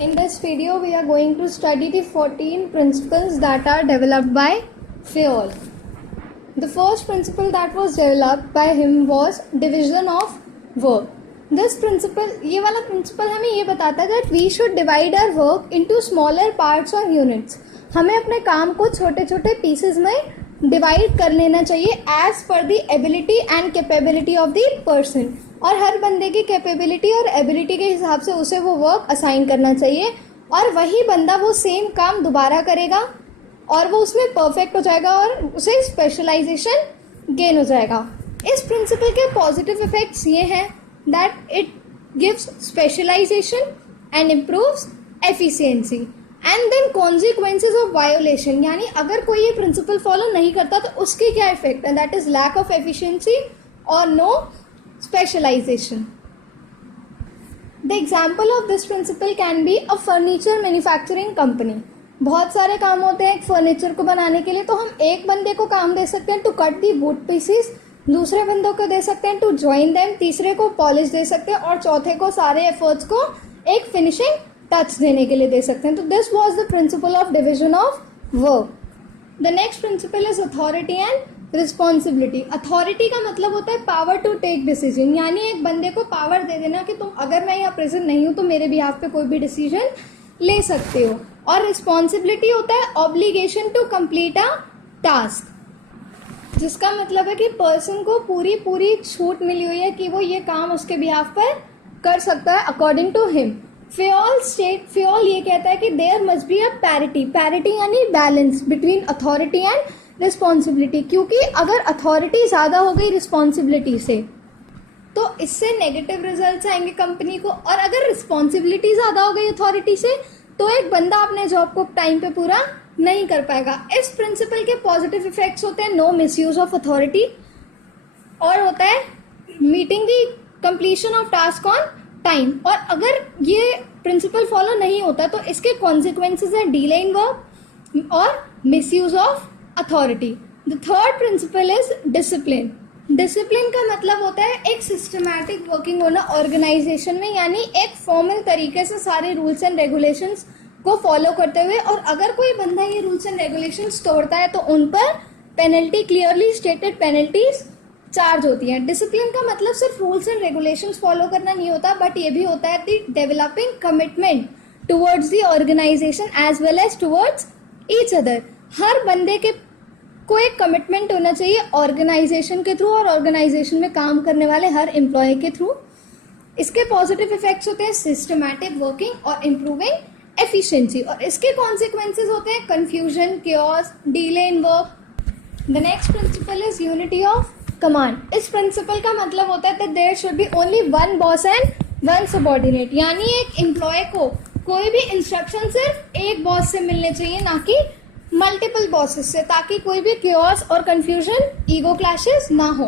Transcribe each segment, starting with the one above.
In this video, we are going to study the 14 principles that are developed by Fayol. The first principle that was developed by him was division of work. This principle, ये वाला principle हमें ये बताता है that we should divide our work into smaller parts or units. हमें अपने काम को छोटे छोटे pieces में divide कर लेना चाहिए as per the ability and capability of the person. और हर बंदे की कैपेबिलिटी और एबिलिटी के हिसाब से उसे वो वर्क असाइन करना चाहिए और वही बंदा वो सेम काम दोबारा करेगा और वो उसमें परफेक्ट हो जाएगा और उसे स्पेशलाइजेशन गेन हो जाएगा. इस प्रिंसिपल के पॉजिटिव इफेक्ट्स ये हैं that it gives specialization and improves efficiency. And then consequences of violation, यानी अगर कोई ये प्रिंसिपल फॉलो नहीं करता तो उसके क्या इफेक्ट है, that is lack of efficiency और no specialization. The example of this principle can be a furniture manufacturing company. बहुत सारे काम होते हैं एक फर्नीचर को बनाने के लिए, तो हम एक बंदे को काम दे सकते हैं to cut the wood pieces, दूसरे बंदों को दे सकते हैं टू जॉइन देम, तीसरे को पॉलिश दे सकते हैं और चौथे को सारे एफर्ट्स को एक फिनिशिंग टच देने के लिए दे सकते हैं. तो this was the principle of division of work. The next principle is authority and responsibility. Authority का मतलब होता है पावर टू टेक डिसीजन, यानी एक बंदे को पावर दे देना कि तुम अगर मैं यहाँ प्रेजेंट नहीं हूँ तो मेरे बिहाफ पे कोई भी डिसीजन ले सकते हो. और रिस्पॉन्सिबिलिटी होता है obligation to complete a task, जिसका मतलब है कि पर्सन को पूरी छूट मिली हुई है कि वो ये काम उसके बिहाफ पर कर सकता है अकॉर्डिंग टू हिम. Fayol ये कहता है कि there must be a parity यानी balance between authority and responsibility, क्योंकि अगर अथॉरिटी ज़्यादा हो गई रिस्पॉन्सिबिलिटी से तो इससे नेगेटिव रिजल्ट्स आएंगे कंपनी को, और अगर रिस्पॉन्सिबिलिटी ज़्यादा हो गई अथॉरिटी से तो एक बंदा अपने जॉब को टाइम पे पूरा नहीं कर पाएगा. इस प्रिंसिपल के पॉजिटिव इफेक्ट्स होते हैं नो मिसयूज ऑफ अथॉरिटी, और होता है meeting the completion of task on time. और अगर ये प्रिंसिपल फॉलो नहीं होता तो इसके कॉन्सिक्वेंसेज हैं डिले इन वर्क और misuse of authority. The third principal is discipline. Discipline का मतलब होता है एक सिस्टमैटिक वर्किंग होना ऑर्गेनाइजेशन में, यानी एक फॉर्मल तरीके से सारे रूल्स एंड रेगुलेशंस को फॉलो करते हुए, और अगर कोई बंदा ये रूल्स एंड रेगुलेशंस तोड़ता है तो उन पर penalty, clearly stated penalties charge होती हैं. डिसिप्लिन का मतलब सिर्फ रूल्स एंड रेगुलेशंस फॉलो करना नहीं होता, बट ये भी होता है the developing commitment towards the organisation as well as towards each other. हर बंदे के को एक कमिटमेंट होना चाहिए ऑर्गेनाइजेशन के थ्रू और ऑर्गेनाइजेशन में काम करने वाले हर एम्प्लॉय के थ्रू. इसके पॉजिटिव इफेक्ट्स होते हैं सिस्टमैटिक वर्किंग और इम्प्रूविंग एफिशिएंसी, और इसके कॉन्सिक्वेंसेज होते हैं confusion, chaos, delay in work. The next principle is unity of command. इस प्रिंसिपल का मतलब होता है that there should be only one boss and one subordinate, यानी एक एम्प्लॉय को कोई भी इंस्ट्रक्शन सिर्फ एक बॉस से मिलने चाहिए, ना कि मल्टीपल बॉसेस से, ताकि कोई भी केओस और कंफ्यूजन, ईगो क्लैशेस ना हो.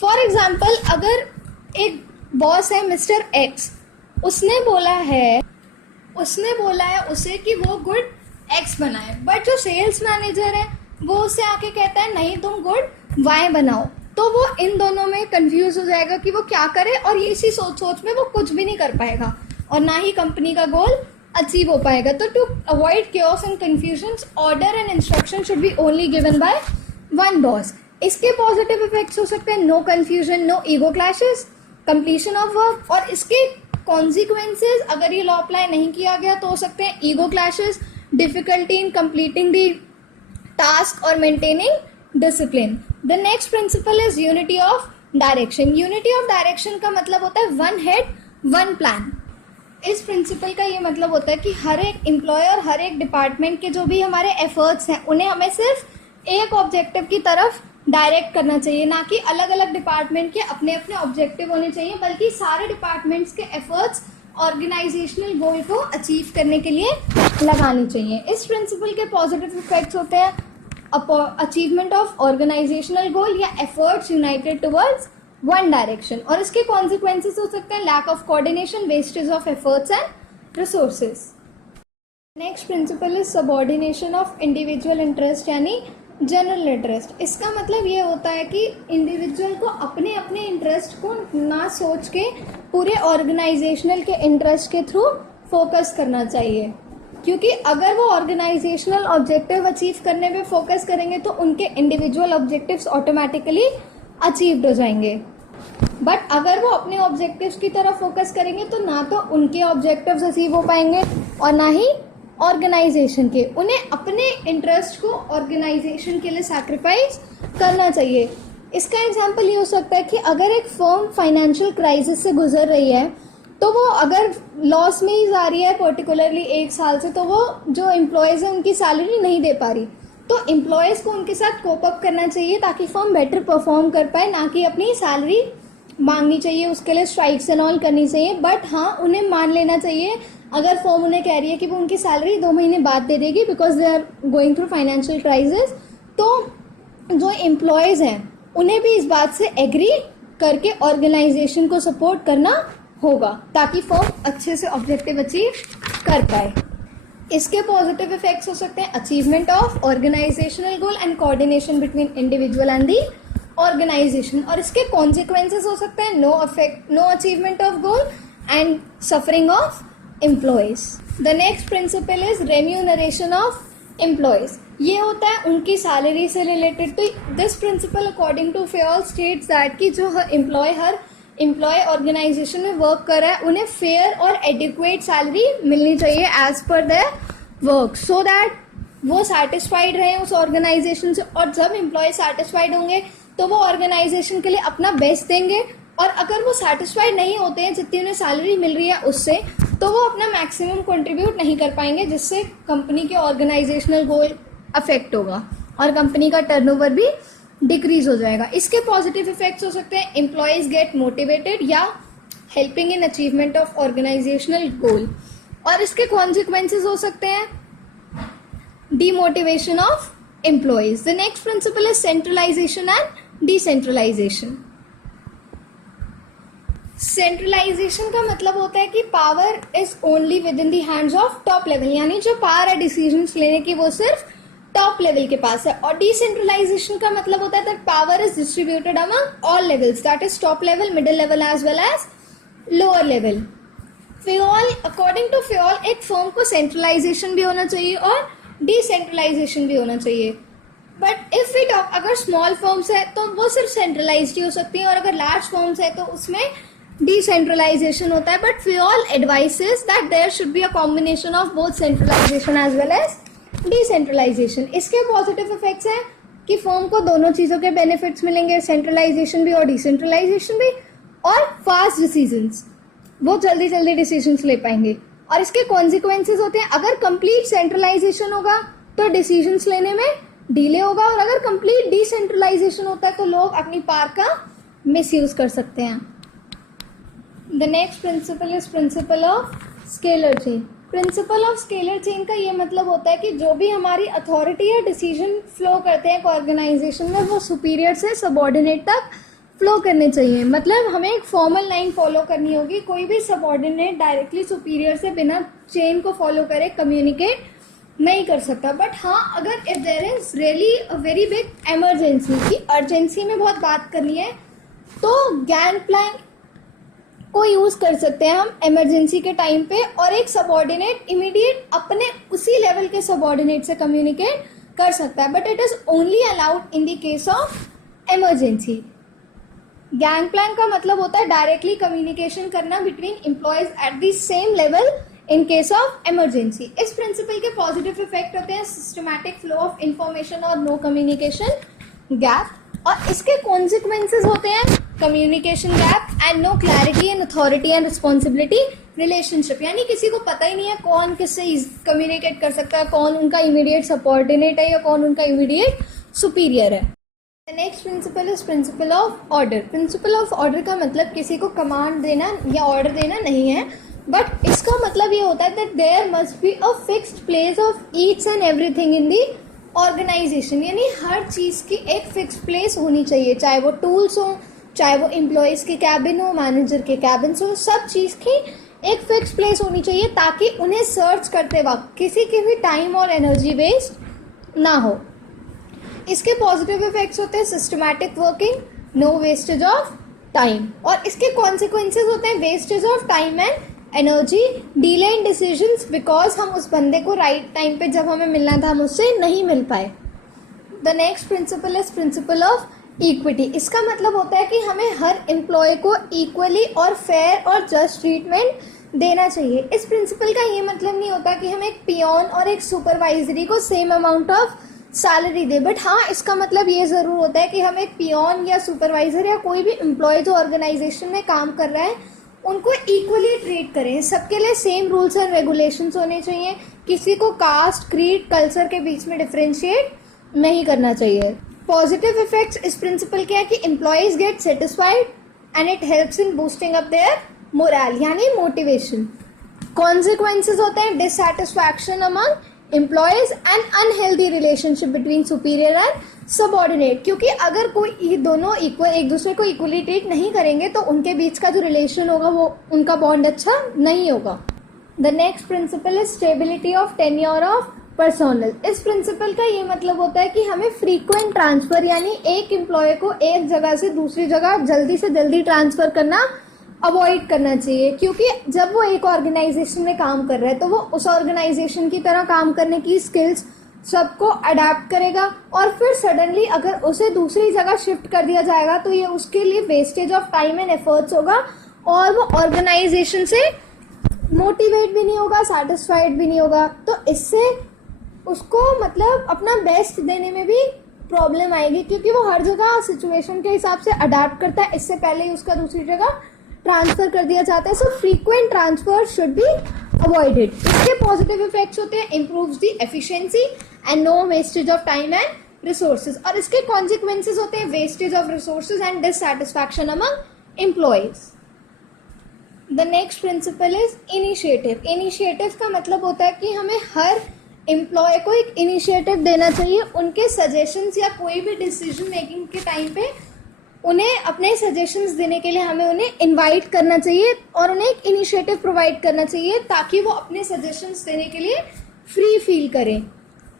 फॉर एग्जाम्पल, अगर एक बॉस है मिस्टर एक्स, उसने बोला है उसे कि वो गुड एक्स बनाए, बट जो सेल्स मैनेजर है वो उससे आके कहता है नहीं तुम गुड वाई बनाओ, तो वो इन दोनों में कंफ्यूज हो जाएगा कि वो क्या करे, और इसी सोच में वो कुछ भी नहीं कर पाएगा और ना ही कंपनी का गोल अचीव हो पाएगा. तो to avoid chaos and confusions, order and instruction should be only given by one boss. इसके पॉजिटिव इफेक्ट्स हो सकते हैं no confusion, no ego clashes, completion of work, और इसके कॉन्सिक्वेंसेज अगर ये लॉ अप्लाई नहीं किया गया तो हो सकते हैं ego clashes, difficulty in completing the task और maintaining discipline. The next principle is unity of direction. Unity of direction का मतलब होता है वन हेड वन प्लान. इस प्रिंसिपल का ये मतलब होता है कि हर एक एम्प्लॉय और हर एक डिपार्टमेंट के जो भी हमारे एफर्ट्स हैं उन्हें हमें सिर्फ एक ऑब्जेक्टिव की तरफ डायरेक्ट करना चाहिए, ना कि अलग अलग डिपार्टमेंट के अपने अपने ऑब्जेक्टिव होने चाहिए, बल्कि सारे डिपार्टमेंट्स के एफर्ट्स ऑर्गेनाइजेशनल गोल को अचीव करने के लिए लगानी चाहिए. इस प्रिंसिपल के पॉजिटिव इफेक्ट्स होते हैं अचीवमेंट ऑफ ऑर्गेनाइजेशनल गोल या efforts united towards one direction, और इसके कॉन्सिक्वेंसेज हो सकते हैं lack of coordination, wastage of efforts and resources. Next principle is subordination of individual interest यानी जनरल इंटरेस्ट. इसका मतलब ये होता है कि इंडिविजुअल को अपने अपने इंटरेस्ट को ना सोच के पूरे ऑर्गेनाइजेशनल के इंटरेस्ट के थ्रू फोकस करना चाहिए, क्योंकि अगर वो ऑर्गेनाइजेशनल ऑब्जेक्टिव अचीव करने पे फोकस करेंगे तो उनके इंडिविजुअल ऑब्जेक्टिव्स ऑटोमेटिकली अचीव्ड हो जाएंगे। बट अगर वो अपने ऑब्जेक्टिव्स की तरफ फोकस करेंगे तो ना तो उनके ऑब्जेक्टिव्स अचीव हो पाएंगे और ना ही ऑर्गेनाइजेशन के। उन्हें अपने इंटरेस्ट को ऑर्गेनाइजेशन के लिए सैक्रिफाइस करना चाहिए। इसका एग्जांपल ये हो सकता है कि अगर एक फर्म फाइनेंशियल क्राइसिस से गुजर रही है तो वो अगर लॉस में ही जा रही है पर्टिकुलरली 1 साल से, तो वो जो एम्प्लॉयज़ हैं उनकी सैलरी नहीं दे पा रही, तो एम्प्लॉयज़ को उनके साथ कोप अप करना चाहिए ताकि फर्म बेटर परफॉर्म कर पाए, ना कि अपनी सैलरी मांगनी चाहिए, उसके लिए स्ट्राइक्स एंड ऑल करनी चाहिए। बट हाँ, उन्हें मान लेना चाहिए अगर फर्म उन्हें कह रही है कि वो उनकी सैलरी 2 महीने बाद दे देगी because they are going through financial crisis, तो जो एम्प्लॉयज़ हैं उन्हें भी इस बात से एग्री करके ऑर्गेनाइजेशन को सपोर्ट करना होगा ताकि फर्म अच्छे से ऑब्जेक्टिव अचीव कर पाए। इसके पॉजिटिव इफेक्ट्स हो सकते हैं achievement of organisational goal and coordination between individual and the organization, और इसके कॉन्सिक्वेंसेस हो सकते हैं no achievement of goal and suffering of employees. The next principle is remuneration of employees. ये होता है उनकी सैलरी से रिलेटेड। तो this principle according to fair states that कि जो हर एम्प्लॉय ऑर्गेनाइजेशन में वर्क कर रहा है उन्हें फेयर और एडिक्वेट सैलरी मिलनी चाहिए as per their work, so that वो सेटिस्फाइड रहें उस ऑर्गेनाइजेशन से। और जब एम्प्लॉय सेटिस्फाइड होंगे तो वो ऑर्गेनाइजेशन के लिए अपना बेस्ट देंगे, और अगर वो सेटिस्फाइड नहीं होते हैं जितनी उन्हें सैलरी मिल रही है उससे, तो वो अपना मैक्सिमम कंट्रीब्यूट नहीं कर पाएंगे, जिससे कंपनी के ऑर्गेनाइजेशनल गोल अफेक्ट होगा और कंपनी का टर्नओवर भी डिक्रीज हो जाएगा। इसके पॉजिटिव इफेक्ट्स हो सकते हैं एम्प्लॉयज गेट मोटिवेटेड या helping in achievement of organisational goal, और इसके कॉन्सिक्वेंसेज हो सकते हैं demotivation of employees. The next principle is centralisation and decentralisation. Centralisation का मतलब होता है कि power is only within the hands of top level, यानी जो पावर है डिसीजंस लेने की वो सिर्फ टॉप लेवल के पास है। और डिसेंट्रलाइजेशन का मतलब होता है that power is distributed among all levels, that is top level, middle level as well as lower level. Fayol, according to Fayol, एक फर्म को सेंट्रलाइजेशन भी होना चाहिए और डिसेंट्रलाइजेशन भी होना चाहिए। बट इफ वी टॉक, अगर स्मॉल फर्म्स है तो वो सिर्फ सेंट्रलाइज्ड ही हो सकती है, और अगर लार्ज फर्म्स है तो उसमें डिसेंट्रलाइजेशन होता है। But Fayol advises that there should be a combination of both centralisation as well as decentralisation. इसके पॉजिटिव इफेक्ट्स हैं कि फर्म को दोनों चीज़ों के बेनिफिट्स मिलेंगे, सेंट्रलाइजेशन भी और डिसेंट्रलाइजेशन भी, और फास्ट डिसीजंस, वो जल्दी जल्दी डिसीजंस ले पाएंगे। और इसके कॉन्सिक्वेंसेज होते हैं अगर कंप्लीट सेंट्रलाइजेशन होगा तो डिसीजंस लेने में डिले होगा, और अगर कंप्लीट डिसेंट्रलाइजेशन होता है तो लोग अपनी पावर का मिसयूज कर सकते हैं। The next principle is principle of scalar chain. Principle of scalar chain का ये मतलब होता है कि जो भी हमारी अथॉरिटी या डिसीजन फ्लो करते हैं ऑर्गेनाइजेशन में, वो सुपीरियर से सबऑर्डिनेट तक फ्लो करने चाहिए। मतलब हमें एक फॉर्मल लाइन फॉलो करनी होगी, कोई भी सबऑर्डिनेट डायरेक्टली सुपीरियर से बिना चेन को फॉलो करे कम्युनिकेट नहीं कर सकता। बट हाँ, अगर if there is really a very big emergency, की अर्जेंसी में बहुत बात करनी है, तो गैंग प्लान को यूज कर सकते हैं हम इमरजेंसी के टाइम पे, और एक सबऑर्डिनेट इमीडिएट अपने उसी लेवल के सबऑर्डिनेट से कम्युनिकेट कर सकता है। But it is only allowed in the case of emergency. Gang plan का मतलब होता है डायरेक्टली कम्युनिकेशन करना between employees at the same level in case of emergency. इस प्रिंसिपल के पॉजिटिव इफेक्ट होते हैं सिस्टमैटिक फ्लो ऑफ इंफॉर्मेशन और नो कम्युनिकेशन गैप, और इसके कॉन्सिक्वेंसेज होते हैं communication gap and no clarity and authority and responsibility relationship, यानी किसी को पता ही नहीं है कौन किससे कम्युनिकेट कर सकता है, कौन उनका इमीडिएट सबऑर्डिनेट है या कौन उनका इमीडिएट सुपीरियर है। The next principle is principle of order. Principle of order का मतलब किसी को कमांड देना या ऑर्डर देना नहीं है, बट इसका मतलब ये होता है that there must be a fixed place of each and everything in the organization, यानी हर चीज़ की एक फिक्स प्लेस होनी चाहिए, चाहे वो टूल्स हो, चाहे वो एम्प्लॉयज़ के कैबिन हो, मैनेजर के कैबिन हो, सब चीज़ की एक फिक्स प्लेस होनी चाहिए ताकि उन्हें सर्च करते वक्त किसी की भी टाइम और एनर्जी वेस्ट ना हो। इसके पॉजिटिव इफेक्ट्स होते हैं systematic working, no wastage of time, और इसके कॉन्सिक्वेंसेज होते हैं wastage of time and energy, delay in decisions because हम उस बंदे को राइट टाइम पे जब हमें मिलना था हम उससे नहीं मिल पाए. The next principle is principle of equity. इसका मतलब होता है कि हमें हर एम्प्लॉय को इक्वली और फेयर और जस्ट ट्रीटमेंट देना चाहिए. इस प्रिंसिपल का ये मतलब नहीं होता कि हम एक पियोन और एक सुपरवाइजरी को same amount of salary they, but हाँ इसका मतलब ये ज़रूर होता है कि हम एक पियोन या सुपरवाइजर या कोई भी एम्प्लॉय जो ऑर्गेनाइजेशन में काम कर रहा है उनको इक्वली ट्रीट करें. सबके लिए सेम रूल्स एंड रेगुलेशंस होने चाहिए. किसी को कास्ट, क्रीड, कल्चर के बीच में डिफ्रेंशिएट नहीं करना चाहिए. पॉजिटिव इफेक्ट्स इस प्रिंसिपल के हैं कि employees get satisfied and it helps in boosting up their morale यानी मोटिवेशन. कॉन्सिक्वेंसेज होते हैं dissatisfaction among employees and unhealthy relationship between superior and subordinate. क्योंकि अगर कोई दोनों इक्वल एक दूसरे को इक्वली ट्रीट नहीं करेंगे तो उनके बीच का जो रिलेशन होगा वो उनका बॉन्ड अच्छा नहीं होगा. The next principle is stability of tenure of personnel. इस प्रिंसिपल का ये मतलब होता है कि हमें फ्रीक्वेंट ट्रांसफर यानी एक एम्प्लॉय को एक जगह से दूसरी जगह जल्दी से जल्दी ट्रांसफर करना अवॉइड करना चाहिए. क्योंकि जब वो एक ऑर्गेनाइजेशन में काम कर रहा है तो वो उस ऑर्गेनाइजेशन की तरह काम करने की स्किल्स सबको अडेप्ट करेगा और फिर सडनली अगर उसे दूसरी जगह शिफ्ट कर दिया जाएगा तो ये उसके लिए wastage of time and efforts होगा और वो ऑर्गेनाइजेशन से मोटिवेट भी नहीं होगा, सेटिस्फाइड भी नहीं होगा. तो इससे उसको मतलब अपना बेस्ट देने में भी प्रॉब्लम आएगी क्योंकि वो हर जगह सिचुएशन के हिसाब से अडेप्ट करता है. इससे पहले ही उसका दूसरी जगह ट्रांसफर कर दिया जाता है. So frequent transfer should be avoided. इसके पॉजिटिव इफेक्ट्स होते हैं improves the efficiency and no wastage of time and resources. और इसके कॉन्सिक्वेंसेज होते हैं wastage of resources and dissatisfaction among employees. The next principle is initiative. Initiative का मतलब होता है कि हमें हर एम्प्लॉय को एक इनिशिएटिव देना चाहिए. उनके सजेशंस या कोई भी डिसीजन मेकिंग के टाइम पे उन्हें अपने सजेशंस देने के लिए हमें उन्हें इनवाइट करना चाहिए और उन्हें एक इनिशिएटिव प्रोवाइड करना चाहिए ताकि वो अपने सजेशंस देने के लिए फ्री फील करें.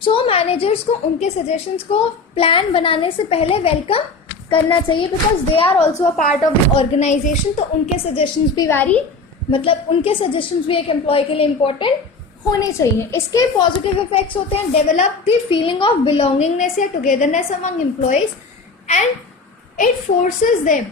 सो मैनेजर्स को उनके सजेशंस को प्लान बनाने से पहले वेलकम करना चाहिए because they are also a part of the organization. तो उनके सजेशंस भी मतलब उनके सजेशंस भी एक एम्प्लॉय के लिए इम्पोर्टेंट होने चाहिए. इसके पॉजिटिव इफेक्ट्स होते हैं develop the feeling of belongingness या togetherness among employees and it forces them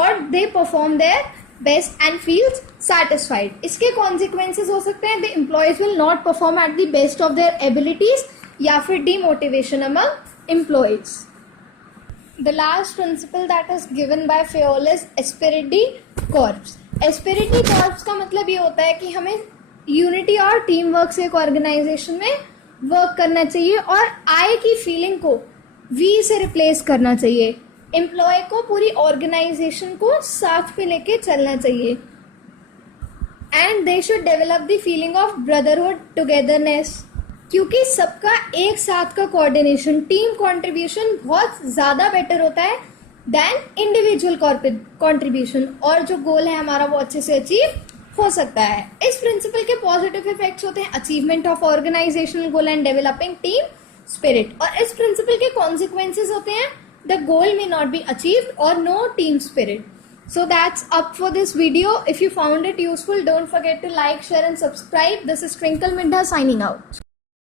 or they perform their best and feels satisfied. इसके consequences हो सकते हैं the employees will not perform at the best of their abilities या फिर demotivation among employees. The last principle that is given by Fayol is esprit de corps. esprit de corps का मतलब ये होता है कि हमें यूनिटी और टीम वर्क से एक ऑर्गेनाइजेशन में वर्क करना चाहिए और आई की फीलिंग को वी से रिप्लेस करना चाहिए. एम्प्लॉय को पूरी ऑर्गेनाइजेशन को साथ पे लेके चलना चाहिए and they should develop the feeling of brotherhood togetherness. क्योंकि सबका एक साथ का कोऑर्डिनेशन टीम कंट्रीब्यूशन बहुत ज़्यादा बेटर होता है देन इंडिविजुअल कंट्रीब्यूशन और जो गोल है हमारा वो अच्छे से अचीव हो सकता है. इस प्रिंसिपल के पॉजिटिव इफेक्ट्स होते हैं achievement of organisational goal and developing team spirit. और इस प्रिंसिपल के कॉन्सिक्वेंसेज होते हैं the goal may not be achieved or no team spirit. So that's up for this video. If you found it useful, don't forget to like, share and subscribe. This is Twinkle Minda signing out.